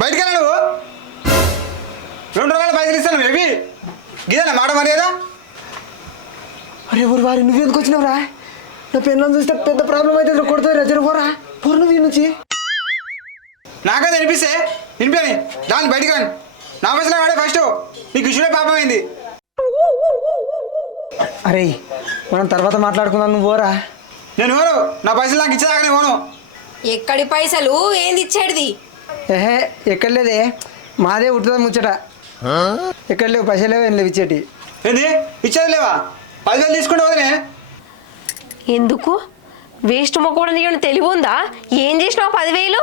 బయటికి వెళ్ళా నువ్వు? రెండు రోజులు పైసలు ఇస్తాను మేబీ. గీదన్నా మాట మర్యాదా? అరే ఎవరు వారి నువ్వు ఎందుకు వచ్చినావురా? నా పెన్లను చూస్తే పెద్ద ప్రాబ్లం అయితే కొడుతుంది రజన పోరా? పోరు నువ్వు నుంచి. నాకది వినిపిస్తే వినిపోయి దాన్ని బయటికి రండి. నా పైసలు వాడే ఫస్ట్. నీకు ఇష్యూలో పాపం అయింది. అరే మనం తర్వాత మాట్లాడుకుందాం నువ్వు పోరా. నేను పోను. నా పైసలు నాకు ఇచ్చేదాకా నేను పోను. ఎక్కడి పైసలు? ఏంది ఇచ్చేటిది? ఏహే ఎక్కడ లేదే? మాదే ఉట్టుదా ముచ్చట? ఎక్కడ లేవు? పైసలు లేవు? ఏం లేవు? ఇచ్చేటి. ఏంది? ఇచ్చేది లేవా? పదివేలు తీసుకుంటే వదిలే ఎందుకు? వేస్ట్ మొక్కడం తీయడం తెలివి ఉందా? ఏం చేసినావు పదివేలు?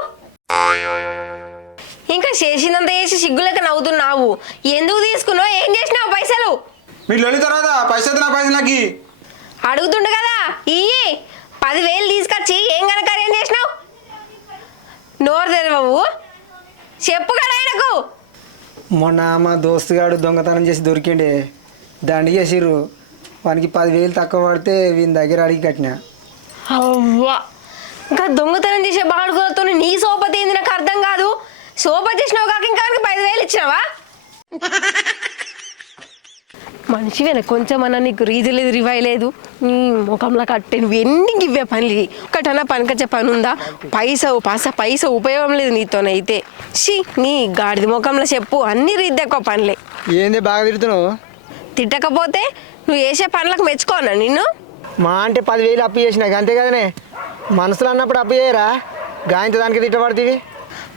ఇంకా చేసినంత చేసి సిగ్గులేక నవ్వుతున్నావు. ఎందుకు తీసుకున్నావు? ఏం చేసినావు పైసలు? మీరు వెళ్ళిన తర్వాత పైసలు నా పైసలు నాకు. అడుగుతుండు కదా ఇయ్యి. పదివేలు తీసుకొచ్చి ఏం కనుక ఏం చేసినావు? నోరు తెరవవు చెప్పు కదా ఆయనకు. మొన్న మా దోస్తుగాడు దొంగతనం చేసి దొరికిండే. దండి చేసిర్రు. వానికి పదివేలు తక్కువ పడితే వీని దగ్గర అడిగి కట్టినా. అవ్వా. ఇంకా దొంగతనం చేసే బాడుగులతో నీ సోపతి ఏంది? నాకు అర్థం కాదు. సోపతి చేసినావు కాక ఇంకా పదివేలు ఇచ్చినావా? మనిషివేనా కొంచెమన్నా నీకు రీజన్ లేదు రివై లేదు. నీ ముఖంలో కట్టే నువ్వు ఎన్ని ఇవ్వే పనులు ఒకటన్నా పనికొచ్చే పని ఉందా? పైసా పైసా పైసా ఉపయోగం లేదు నీతోనైతే. షీ నీ గాడిద ముఖంలో చెప్పు అన్ని రీద్దెక్కువ పనులే. ఏంది బాగా తిడుతున్నావు? తిట్టకపోతే నువ్వు చేసే పనులకు మెచ్చుకోనా నిన్ను? మా అంటే పదివేలు అప్పు చేసినా అంతే కదనే? మనసులో అన్నప్పుడు అప్పు చేయరా? గాయంతో దానికి తిట్టబడుతుంది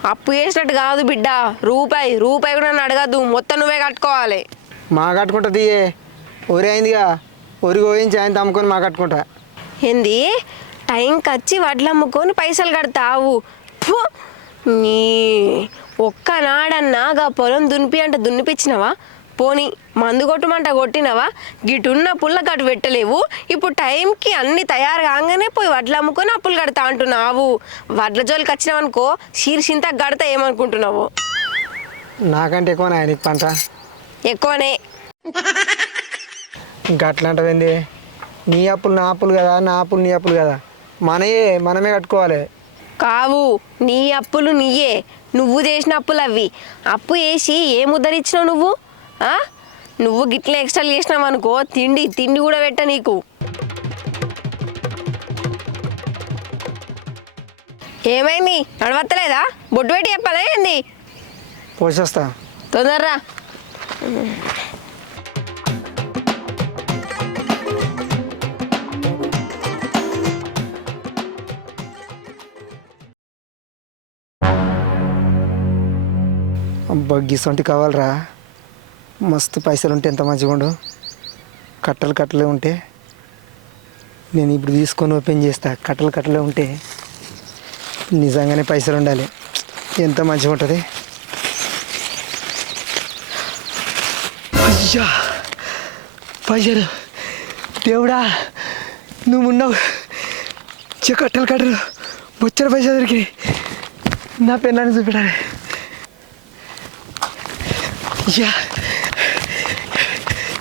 అప్పు చేసినట్టు కాదు బిడ్డ. రూపాయి రూపాయి కూడా నన్ను అడగద్దు. మొత్తం నువ్వే కట్టుకోవాలి. మా కట్టుకుంటుంది ఒరి అయిందిగా. ఒరి కోయించి ఆయన అమ్ముకొని మా కట్టుకుంటా ఏంది? టైంకి వచ్చి వడ్లు అమ్ముకొని పైసలు కడతావు. ఫు! నీ ఒక్కనాడన్నా గా పొలం దునిపి అంటే దున్నిపించినవా పోనీ మందు కొట్టమంట కొట్టినవా? గిటున్న పుల్ల కట్టు పెట్టలేవు. ఇప్పుడు టైంకి అన్ని తయారు కాగానే పోయి వడ్లు అమ్ముకొని అప్పులు కడతా అంటున్నావు. వడ్ల జోలికి వచ్చినావు అనుకో శీర్షింత గడతా ఏమనుకుంటున్నావు? నాకంటే ఎక్కువ ఆయనకి పంట. ఎక్కువనే. గట్లాంటివింది నీ అప్పులు నా అప్పులు కదా నా అప్పులు నీ అప్పులు కదా. మనయే మనమే కట్టుకోవాలి. కావు నీ అప్పులు నీయే. నువ్వు చేసిన అప్పులు అవి అప్పు వేసి ఏ ముద్దరిచ్చినావు నువ్వు? ఆ? నువ్వు గిట్ల ఎక్స్ట్రా చేసినావు అనుకో తిండి తిండి కూడా పెట్ట నీకు. ఏమైంది? నడవత్తలేదా? బొట్టు పెట్టి చెప్పాలా ఏంది? పోసేస్తా. తొందరరా. అబ్బా గిసొంటి కావాలరా. మస్తు పైసలు ఉంటే ఎంత మంచిగుండు. కట్టలు కట్టలే ఉంటే. నేను ఇప్పుడు తీసుకొని ఓపెన్ చేస్తా. కట్టలు కట్టలే ఉంటే. నిజంగానే పైసలు ఉండాలి ఎంత మంచిగా ఉంటుంది అయ్యా. పైసలు. దేవుడా నువ్వు ఉన్నావు. చె కట్టలు కట్టలు బొచ్చర పైసలు దొరికి నా పిల్లని చూపెట్టాలి. అయ్యా.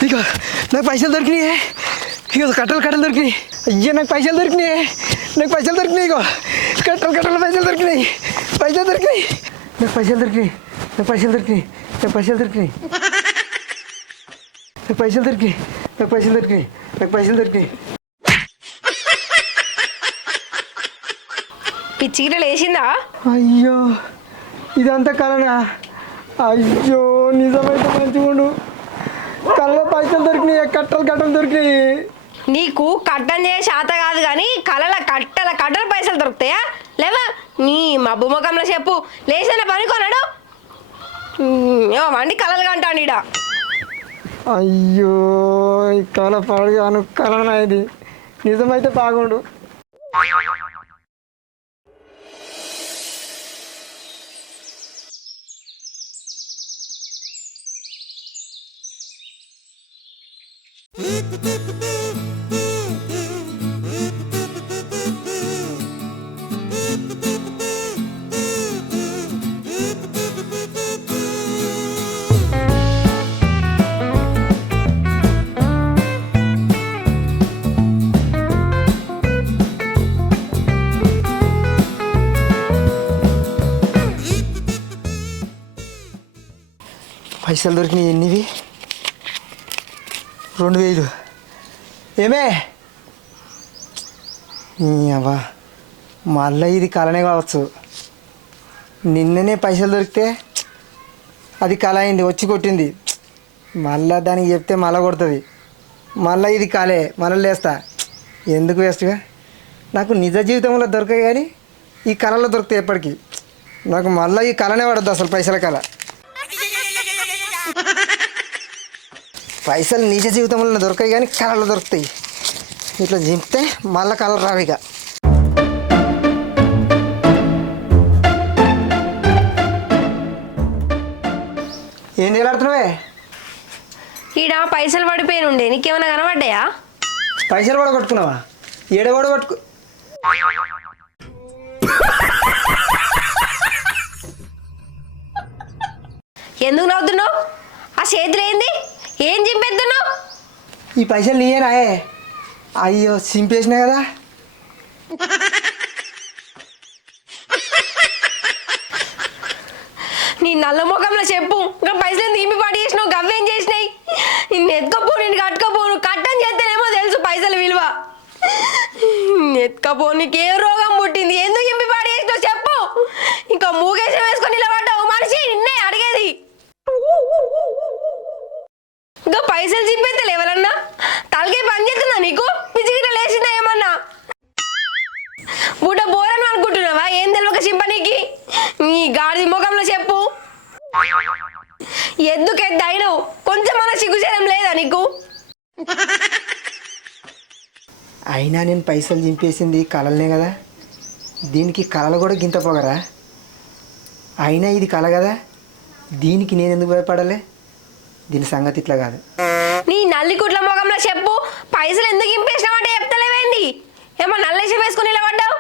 ఇక నాకు పైసలు దొరికినాయి. ఇక కట్టలు కట్టలు దొరికినాయి. అయ్యా నాకు పైసలు దొరికినాయి. నాకు పైసలు దొరికినాయి ఇగో కట్టలు కట్టలు పైసలు దొరికినాయి. పైసలు దొరికినాయి. నాకు పైసలు దొరికినాయి. నాకు పైసలు దొరికినాయి. నాకు పైసలు దొరికినాయి. నాకు పైసలు దొరికినాయి. నాకు పైసలు దొరికినాయి. నాకు పైసలు దొరికినాయి. పిచ్చిగిరలు వేసిందా? అయ్యో ఇదంతా కలనా? అయ్యో నిజమైతే మంచిగా ఉండు. కళ్ళ పైసలు దొరికినాయి కట్టలు కట్టలు దొరికినాయి. నీకు కట్టం చేసే శాత కాదు కానీ కళల కట్టల కట్టల పైసలు దొరుకుతాయా? లేవా? నీ మబ్బు ముఖంలో చెప్పు. లేచిన పని కొనడు. వండి కలలు కంటాను ఈడ. అయ్యో ఈ కళ పాడుగాను కలనా ఇది నిజమైతే బాగుండు Beep, beep, beep. పైసలు దొరికినాయి ఎన్నివి? రెండు వేలు. ఏమే? అవ్వా మళ్ళీ ఇది కలనే కావచ్చు. నిన్ననే పైసలు దొరికితే అది కళ అయింది వచ్చి కొట్టింది. మళ్ళా దానికి చెప్తే మళ్ళా కొడుతుంది. మళ్ళీ ఇది కాలే మళ్ళీ లేస్తా. ఎందుకు వేస్ట్గా నాకు నిజ జీవితంలో దొరకాయి కానీ ఈ కళలో దొరుకుతాయి ఎప్పటికీ. నాకు మళ్ళీ ఈ కళనే పడద్దు అసలు పైసల కళ పైసలు నిజ జీవితంలో దొరకాయి కానీ కళలో దొరుకుతాయి. ఇట్లా చింపితే మళ్ళీ కళలు రావు ఇక. ఏం చేయలాడుతున్నావే ఈడ పైసలు పడిపోయినుండే నీకేమైనా కనబడ్డాయా? పైసలు కూడా కొట్టుకున్నావా? ఏడ కూడా కొట్టుకు ఎందుకు నవ్వుతున్నావు? ఆ చేతులు ఏంది? ఏం చింపేస్తున్నావు? ఈ పైసలు నీయే రాయే అయ్యో చింపేసినా కదా? నీ నల్ల ముఖంలో చెప్పు. ఇంకా పైసలు దింపి పాటి చేసినావు? గవ్వేం చేసినాయి? నిన్ను ఎత్తుకపో నేను కట్టుకపో నువ్వు కట్టని చేస్తేనేమో తెలుసు పైసలు విలువ. ఎత్తుకపో నీకు ఏ రోగం పుట్టింది. ఎందుకు ఇంపి పాడి చేసినావు? చెప్పు. ఇంకా మూగేశం వేసుకొని నిలబడ్డావు మనిషి నిన్నే అడిగేది ఇంకా పైసలు చింపేస్తే ఎవరన్నా? తలకే పని చేస్తుందా నీకు? పిచ్చిగిట లేచిందా ఏమన్నా? బుడ్డ బోరని అనుకుంటున్నావా? ఏం తెలియక చింపనీకి నీ గాడిది ముఖంలో చెప్పు. ఎందుకు ఎద్దు అయినావు కొంచెం మన సిగ్గుచేయడం లేదా నీకు? అయినా నేను పైసలు చింపేసింది కళలనే కదా. దీనికి కళలు కూడా గింత పోగరా? అయినా ఇది కళ కదా? దీనికి నేను ఎందుకు భయపడాలి? దీని సంగతి ఇట్లా కాదు. నీ నల్లి కుట్ల ముఖంలో చెప్పు పైసలు ఎందుకు ఇంపేసినావంటే చెప్తలేవేంది? ఏమో నల్లేసి వేసుకుని నిలబడ్డావు.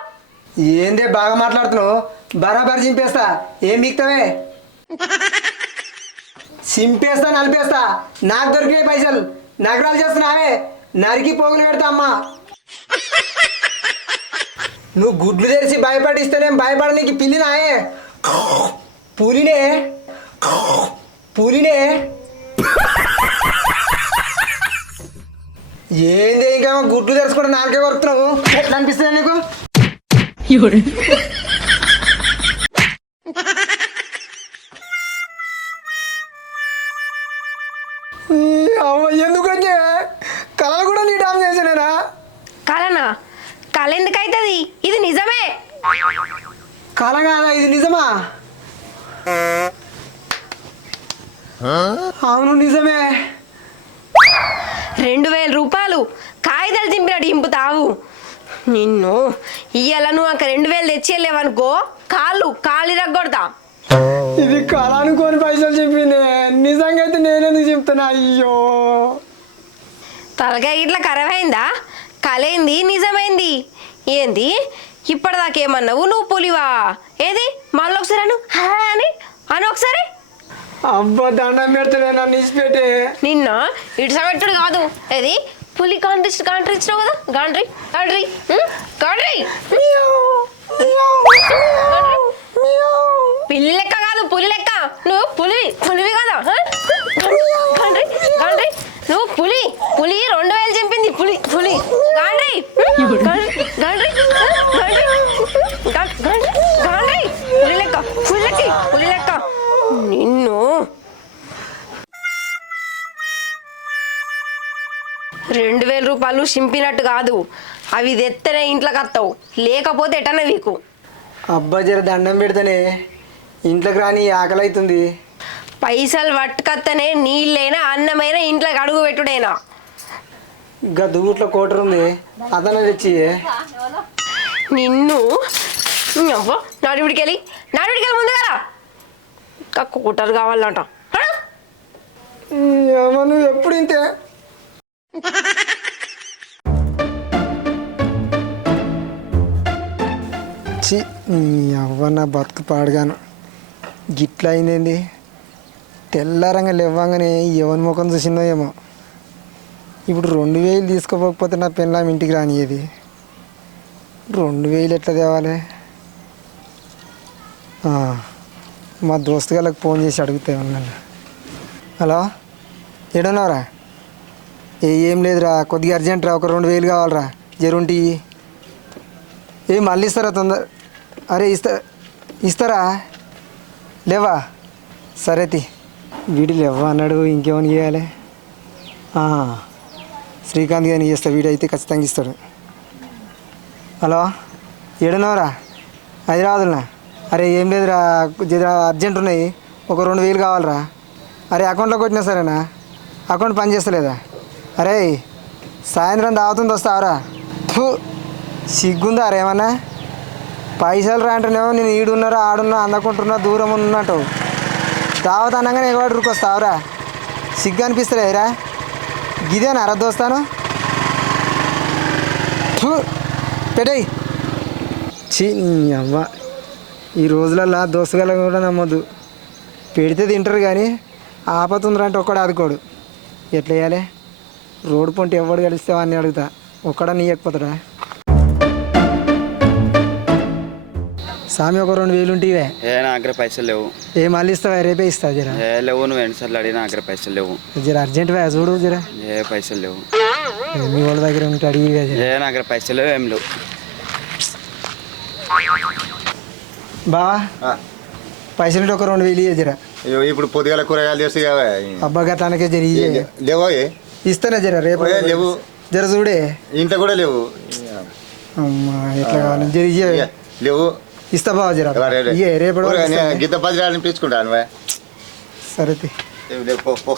ఏందే బాగా మాట్లాడుతున్నావు? బరాబర్ చింపేస్తా. ఏం మిగతావే? చింపేస్తా నలిపేస్తా. నాకు దొరికినాయి పైసలు. నగరాలు చేస్తున్నావే. నరికి పోగులు పెడతా అమ్మా. నువ్వు గుడ్లు తెరిచి భయపడిస్తేనే భయపడ నీకు పిల్లినాయే. పూలినే. పూలినే. ఏంది ఇంకా గుడ్లు తెరుచుకుంటే నాకే కొడుతున్నావు. ఎట్లా అనిపిస్తుంది నీకు? ఇయ్యాల నువ్వు అక్కడ రెండు వేలు తెచ్చేయలేవనుకో కాళ్ళు కాళ్ళు రగ్గొడతా ఇది కళ అనుకోని పైసలు చెప్పింది. నిజంగా అయితే నేనెందుకు చెప్తున్నా? అయ్యో. తలకాయ ఇట్లా కరవైందా కలేంది నిజమైంది? ఏంది? ఇప్పటిదాకా ఏమన్నావు నువ్వు పులివా? ఏది? మళ్ళీ ఒకసారి అను. హా అని. అని ఒకసారి. అబ్బా దండం పెడతానే నన్ను ఇచ్చిపెట్టే. నిన్న ఇటు సమెట్టుడు కాదు. ఏది? పులి కాంట్రీ కాంట్రీ ఇచ్చినావు కదా? కాంట్రీ కాంట్రీ ఉం? కాంట్రీ పిల్లి లెక్క కాదు పులి లెక్క. నువ్వు చింపినట్టు కాదు. అవి తెత్తనే ఇంట్లోకి వస్తావు. లేకపోతే ఎటన్నా వీకు. అబ్బా జర దండం పెడతానే. ఇంట్లోకి రాని ఆకలి అవుతుంది పైసలు పట్టుకత్తనే నీళ్ళైనా అన్నమైనా ఇంట్లోకి అడుగు పెట్టుడైనా? ఇంకా దూట్లో కోటర్ ఉంది. అతను తెచ్చి నిన్ను? అవ్వ నడువిడికెళ్ళి. నడువిడికెళ్ళి ముందు కదా ఇంకా కూటర్ కావాలంట. హ? ఏమో నువ్వు ఎప్పుడు ఇంతే? చి అవ్వ నా బతుకు పాడగాను. గిట్ల అయిందేంది తెల్లారంగా లేవ్వంగానే ఎవరి ముఖం చూసిందో ఏమో. ఇప్పుడు రెండు వేలు తీసుకోపోకపోతే నా పిల్లం ఇంటికి రానియేది రెండు వేలు ఎట్లా తేవాలి? మా దోస్తు గారికి ఫోన్ చేసి అడుగుతా ఉన్నాను హలో ఏడున్నావురా? ఏ ఏం లేదురా కొద్దిగా అర్జెంట్ రా ఒక రెండు వేలు కావాలరా జరుంటి. ఏ మళ్ళీ ఇస్తారా తొందర అరే ఇస్తా ఇస్తారా? లేవా? సరే తి. వీడు లేవా అన్నాడు ఇంకేమని చేయాలి? శ్రీకాంత్ గారిని చేస్తా వీడు అయితే ఖచ్చితంగా ఇస్తాడు. హలో? ఏడున్నావురా? హైదరాబాద్లో అరే ఏం లేదురా అర్జెంట్ ఉన్నాయి. ఒక రెండు వేలు కావాలరా. అరే అకౌంట్లోకి వచ్చినా సరేనా? అకౌంట్ పని చేస్తలేదా? అరే సాయంత్రం దావుతుంది వస్తావరా? సిగ్గుందా అరేమన్నా పైసలు రా నేను ఈడున్నారా ఆడున్నా అందకుంటున్నా దూరం ఉన్నట్టు దావత్ అనగానే ఎగవాడు రుకొస్తావురా సిగ్గు అనిపిస్తలేరా గిదేనా రా దోస్తాను. పెట్టేయి. చీ నీ అవ్వ. ఈ రోజులల్లా దోసగల కూడా నమ్మద్దు. పెడితే తింటారు కానీ ఆపతుందిరా అంటే ఒక్కడు ఆదుకోడు. ఎట్లా వేయాలి రోడ్డు పొంటి ఎవడు కలిస్తే వాడిని అడుగుతా. ఒక్కడ నీయకపోతాడా సామి ఒక రెండు వేలు ఉంటివే ఏ నా దగ్గర పైసలు లేవు. ఏ మళ్ళీ ఇస్తావా? రేపే ఇస్తా జర? ఏ లేవు నువ్వు ఎన్నిసార్లు అడిగి నా దగ్గర పైసలు లేవు. జర అర్జెంట్ వే చూడు జర. ఏ పైసలు లేవు. మీ వాళ్ళ దగ్గర ఉంటే అడిగి ఏ నా దగ్గర పైసలు లేవు ఏం లేవు. బావా పైసలు ఉంటే ఒక రెండు వేలు ఇయ్య జర. ఇప్పుడు పొద్దుగాల కూరగాయలు చేస్తే ఇక అబ్బా గతానికే జర ఇయ్య. లేవో? ఇస్తానే జర రేపు లేవు. జర చూడే. ఇంట్లో కూడా లేవు. అమ్మా ఎట్లా కావాలి జర ఇయ్య. ఇక లేవు. ఇస్తా బావ జర. ఇయ్య రేపటి. గిద్ద పది రాని పిలుచుకుంటాను. సరే పో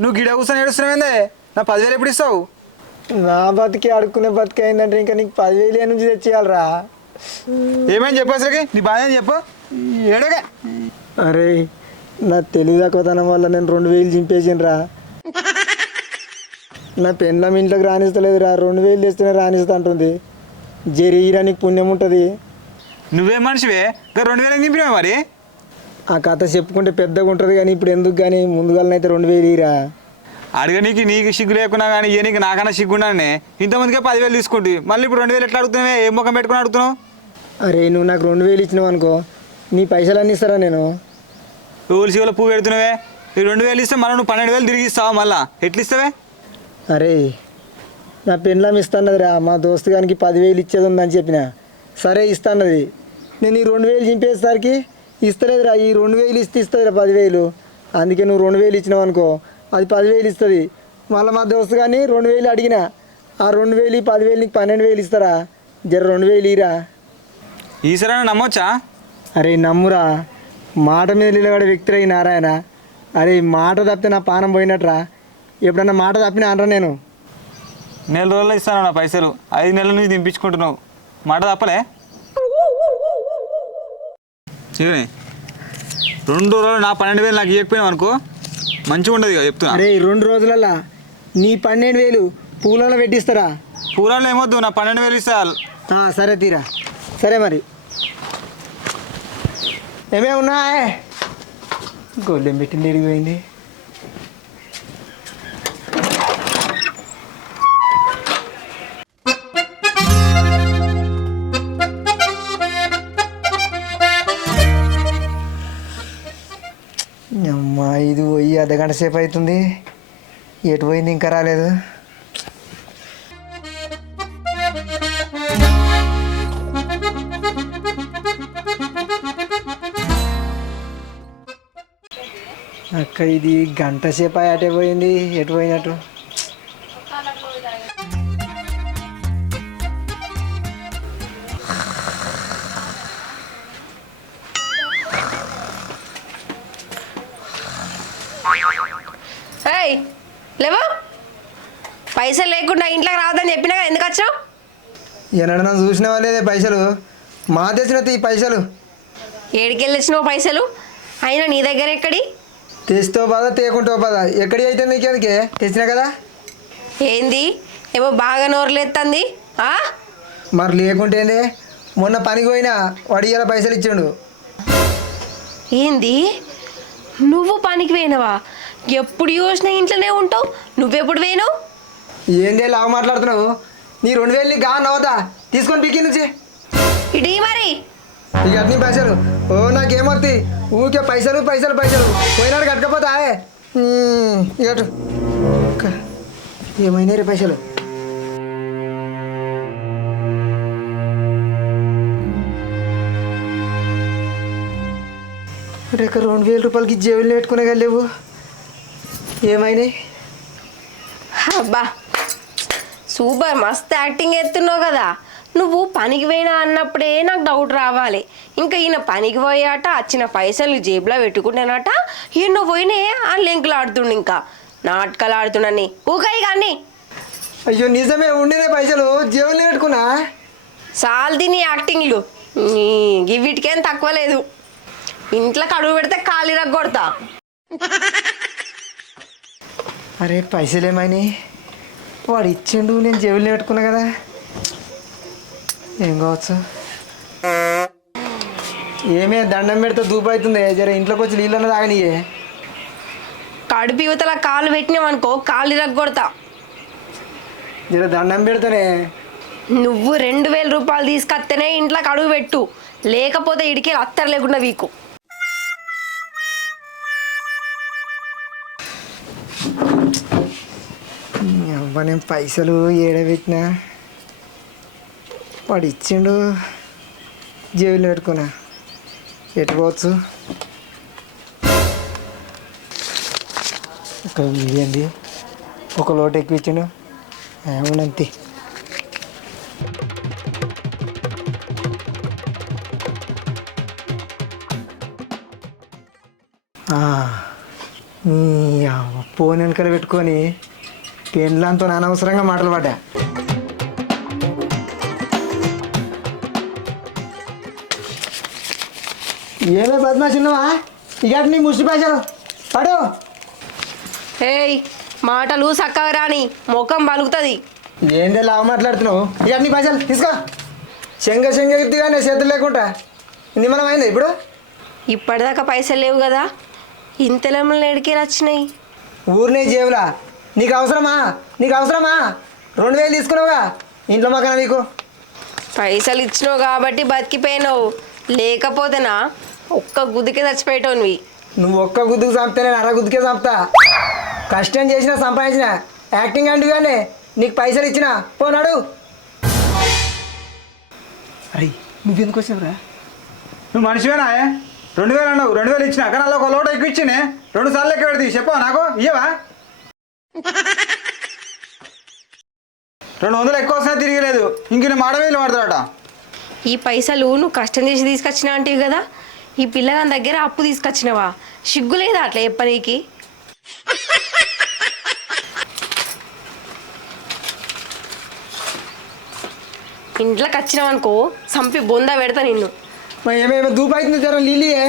నువ్వు గిడ కూర్చొని ఏడుస్తున్నావేందే? నా పదివేలు ఎప్పుడు ఇస్తావు? నా బతికి అడుక్కునే బతికి అయిందంటే ఇంకా నీకు పదివేలు నుంచి తెచ్చేయాలరా? ఏమైంది చెప్పు అసలుకి? నీ బాధ ఏం చెప్పు. ఏడోగా అరే నా తెలివితక్కువతనం వల్ల నేను రెండు వేలు చింపేసిండ్రా. నా పెండ్లం ఇంట్లోకి రాణిస్తలేదురా రెండు వేలు తెస్తేనే రాణిస్తా అంటుంది జరీరా నీకు పుణ్యం ఉంటుంది. నువ్వేం మనిషివే? రెండు వేలు నింపినావు మరి? ఆ కథ చెప్పుకుంటే పెద్దగా ఉంటుంది కానీ ఇప్పుడు ఎందుకు కానీ ముందుగాలనైతే రెండు వేలు ఇరా. అడగనీకి నీకు సిగ్గు లేకున్నా కానీ ఏ నీకు నాకన్నా సిగ్గున్నానే. ఇంతమందికే పదివేలు తీసుకుంటు. మళ్ళీ ఇప్పుడు రెండు వేలు ఎట్లా అడుగుతున్నావే? ఏ ముఖం పెట్టుకుని అడుగుతున్నావు? అరే నువ్వు నాకు రెండు వేలు ఇచ్చినావు అనుకో నీ పైసలు అన్నీ ఇస్తారా నేను? ఊరి వాళ్ళ పువ్వు పెడుతున్నావే. ఈ రెండు వేలు ఇస్తే మళ్ళీ నువ్వు పన్నెండు వేలు తిరిగి ఇస్తావా మళ్ళా? ఎట్లా ఇస్తావే అరే నా పెండ్లం ఇస్తాన్నదిరా. మా దోస్తు గానికి పదివేలు ఇచ్చేది ఉందని చెప్పిన. సరే ఇస్తాన్నది. నేను ఈ రెండు వేలు చింపేసరికి ఇస్తలేదురా ఈ రెండు వేలు ఇస్తే ఇస్తుందిరా పదివేలు. అందుకే నువ్వు రెండు వేలు ఇచ్చినావు అనుకో అది పదివేలు ఇస్తుంది. మళ్ళీ మా దోస్తు కానీ రెండు వేలు అడిగిన ఆ రెండు వేలు పదివేలు నీకు పన్నెండు వేలు ఇస్తారా? జర రెండు వేలు ఇరా. ఈసారి నమ్మొచ్చా? అరే నమ్మురా. మాట మీద నిలబడే వ్యక్తిరా నారాయణ. అరే మాట తప్పితే నా పానం పోయినట్రా. ఎప్పుడన్నా మాట తప్పినా అనరా నేను. నెల రోజుల్లో ఇస్తాను నా పైసలు. ఐదు నెలల నుంచి దింపించుకుంటున్నావు. మాట తప్పలే? చూడండి రెండు రోజులు నా పన్నెండు వేలు నాకు ఇవ్వకపోయినావు అనుకో మంచిగా ఉండదు ఇక చెప్తున్నా. అరే రెండు రోజులల్లా నీ పన్నెండు వేలు పూలలో పెట్టిస్తారా? పూరాలు ఏమొద్దు నా పన్నెండు వేలు ఇస్తా. ఆ, సరే తీరా. సరే మరి. ఏమే ఉన్నాయే గోల్డెం పెట్టింది ఎడిగిపోయింది అర్ధ గంట సేపు అవుతుంది. ఎటు పోయింది ఇంకా రాలేదు. అక్క ఇది గంట సేపు అటే పోయింది. ఎటు పోయినట్టు? ఏయ్ లేవా? పైసలు లేకుండా ఇంట్లోకి రావద్దని చెప్పినా ఎందుకు వచ్చావు ఏమన్నా చూసిన వాళ్ళేదే పైసలు? మా తెచ్చిన ఈ పైసలు. ఏడికెళ్ళి ఇచ్చినావు పైసలు? అయినా నీ దగ్గర ఎక్కడి? తెస్తో బాధ తేకుంటో బాధ. ఎక్కడి అయితే నీకెందుకే తెచ్చినా కదా? ఏంది? ఏమో బాగా నోరులేస్తుంది ఆ? మరి లేకుంటేంది మొన్న పనికి పోయినా వాడు పైసలు ఇచ్చిండు. ఏంది? నువ్వు పనికి పోయినవా? ఎప్పుడు చూసినా ఇంట్లోనే ఉంటావు? నువ్వెప్పుడు పోయినావు? ఏందే లావు మాట్లాడుతున్నావు? నీ రెండు వేలు నీకు కావాలి నవ్వుతా తీసుకొని పీకి నుంచి. ఇటీ మరి. ఇక అన్ని పైసలు. ఓ నాకేమొత్తి ఊరికే పైసలు పైసలు పైసలు. పోయినాడు కట్టకపోతా ఇటు ఏమైనా రే పైసలు? రెండు వేల రూపాయలకి జేబులు పెట్టుకునే లేవు ఏమైనాయి? అబ్బా సూపర్ మస్త్ యాక్టింగ్ ఎత్తున్నావు కదా. నువ్వు పనికి పోయినా అన్నప్పుడే నాకు డౌట్ రావాలి. ఇంకా ఈయన పనికి పోయాట వచ్చిన పైసలు జేబులో పెట్టుకుంటానట ఈయన పోయినే ఆ లింకులు ఆడుతుండు ఇంకా. నాటకాలు ఆడుతున్నాని ఊకాయి కానీ అయ్యో నిజమే ఉండినే పైసలు జేబులు పెట్టుకున్నా? సాల్ది నీ యాక్టింగ్లు. వీటికేం తక్కువ లేదు. ఇంట్లో కడుగు పెడితే కాలు కొడతా అరే పైసలు వాడు ఇచ్చిండు నేను జేబులు పెట్టుకున్నా కదా. ఏం కావచ్చు? ఏమే దండం పెడితే దూపు అవుతుంది. జర ఇంట్లోకి వచ్చి నీళ్ళన్న తాగనియే. కడుపు యువతల కాలు పెట్టినావనుకో కాలు కొడతా జర దండం పెడితేనే. నువ్వు రెండు వేల రూపాయలు తీసుకొస్తేనే ఇంట్లో కడుగు పెట్టు. లేకపోతే ఇడికి అత్తరు లేకుండా వీకు. అవ్వ నేను పైసలు ఏడబెట్టినా? వాడు ఇచ్చిండు జేబులు పెట్టుకున్నా పెట్టుకోవచ్చు ఒక ఏంది ఒక లోటు ఎక్కువ ఇచ్చిండు ఏమన్నంతి పోను వెనకాల పెట్టుకొని పెళ్ళంతో అనవసరంగా మాటలు పడ్డా. ఏమే బద్మాష్ ఉన్నావా ఇక నీ ముష్టి పైసలు. పడు. ఏయ్ మాటలు చక్కగా రాని ముఖం పలుకుతుంది. ఏందే లావు మాట్లాడుతున్నావు? ఇక నీ పైసలు తీసుకో. శంగ శంగ ఎత్తిగానే చేతులు లేకుండా. నిమ్మలం అయిందా ఇప్పుడు? ఇప్పటిదాకా పైసలు లేవు కదా ఇంతలేమని ఎడికే వచ్చినాయి? ఊరినే జేబులా నీకు అవసరమా నీకు అవసరమా రెండు వేలు తీసుకున్నావుగా? ఇంట్లో మాకన నీకు? పైసలు ఇచ్చినావు కాబట్టి బతికిపోయినావు. లేకపోతేనా ఒక్క గుద్దుకే చచ్చిపోయేటోనివి. నువ్వు ఒక్క గుద్దుకు చంపితే నేను అర గుద్దుకే చంపుతా. కష్టం చేసిన సంపాదించిన యాక్టింగ్ అంటే కానీ నీకు పైసలు ఇచ్చిన పోనాడు అరే నువ్వెందుకు వచ్చావురా నువ్వు మనిషివేనా? రెండు వేలు అన్నావు రెండు వేలు ఇచ్చిన. కానీ అలా ఒక లోట ఎక్కువ ఇచ్చినే రెండు సార్లు ఎక్కువ పెడితే చెప్పవా నాకు? ఇయ్యవా? రెండు వందలు ఎక్కువ వస్తున్నా తిరిగలేదు. ఇంక నేను మాడ వేలు పడతాడట. ఈ పైసలు నువ్వు కష్టం చేసి తీసుకొచ్చినా అంటివి కదా? ఈ పిల్లగాని దగ్గర అప్పు తీసుకొచ్చినావా? సిగ్గు లేదా అట్లా చెప్పనీకి? ఇంట్లోకి వచ్చినావనుకో సంపి బొంద పెడతా నిన్ను. ఏమేమో దూపు అవుతుంది జర లీలియే